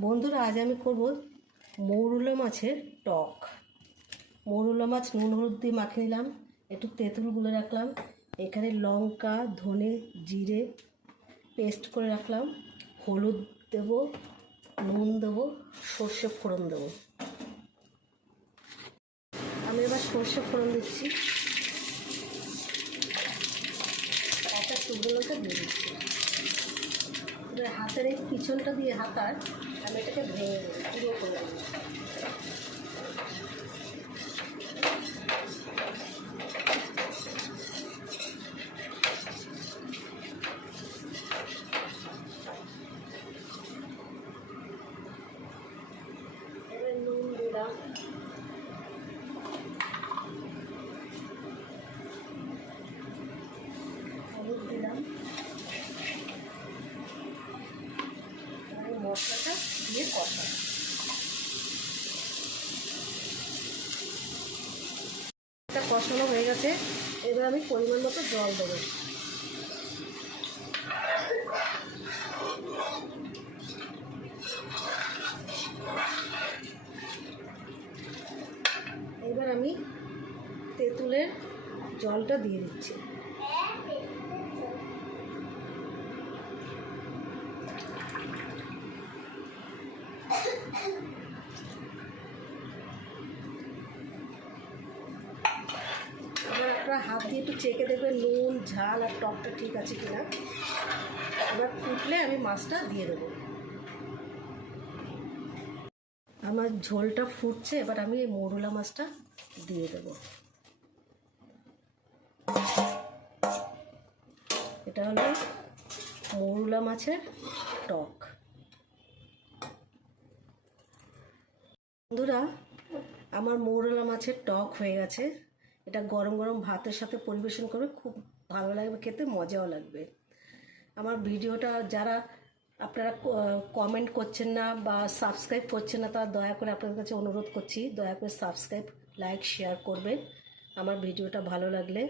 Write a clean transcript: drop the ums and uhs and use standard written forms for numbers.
বন্ধুরা, আজ আমি করব মৌরলা মাছের টক। মৌরলা মাছ নুন হলুদ দিয়ে মাখিয়ে নিলাম, একটু তেঁতুল গুলে রাখলাম, এখানে লঙ্কা ধনে জিরে পেস্ট করে রাখলাম, হলুদ দেব, নুন দেবো, সর্ষে ফোড়ন দেবো। আমি এবার সর্ষে ফোড়ন দিচ্ছি, একটা শুকনো লঙ্কা দিয়ে দিচ্ছি। এবার হাতের এই পিছনটা দিয়ে হাতার আমি এটাকে ভেঙে দেবো, পুরো করে দেবো। এবার নুন দিলাম, হলুদ দিলাম, মশলাটা দিয়ে কষা। এটা কষানো হয়ে গেছে, এবার আমি পরিমাণ মতো জল দেবো। এবার আমি তেঁতুলের জলটা দিয়ে দিচ্ছি। এবার আপনারা হাত দিয়ে একটু চেখে দেখবেন নুন ঝাল আর টকটা ঠিক আছে কিনা। এবার ফুটলে আমি মাছটা দিয়ে দেবো। আমার ঝোলটা ফুটছে, এবার আমি এই মৌরলা মাছটা দিয়ে দেবো। এটা হলো মৌরলা মাছের টক। বন্ধুরা, আমার মৌরলা মাছের টক হয়ে গেছে। এটা গরম গরম ভাতের সাথে পরিবেশন করে খুব ভালো লাগবে খেতে, মজাও লাগবে। আমার ভিডিওটা যারা আপনারা কমেন্ট করছেন না বা সাবস্ক্রাইব করছেন না, তারা দয়া করে আপনাদের কাছে অনুরোধ করছি, দয়া করে সাবস্ক্রাইব লাইক শেয়ার করবেন আমার ভিডিওটা ভালো লাগলে।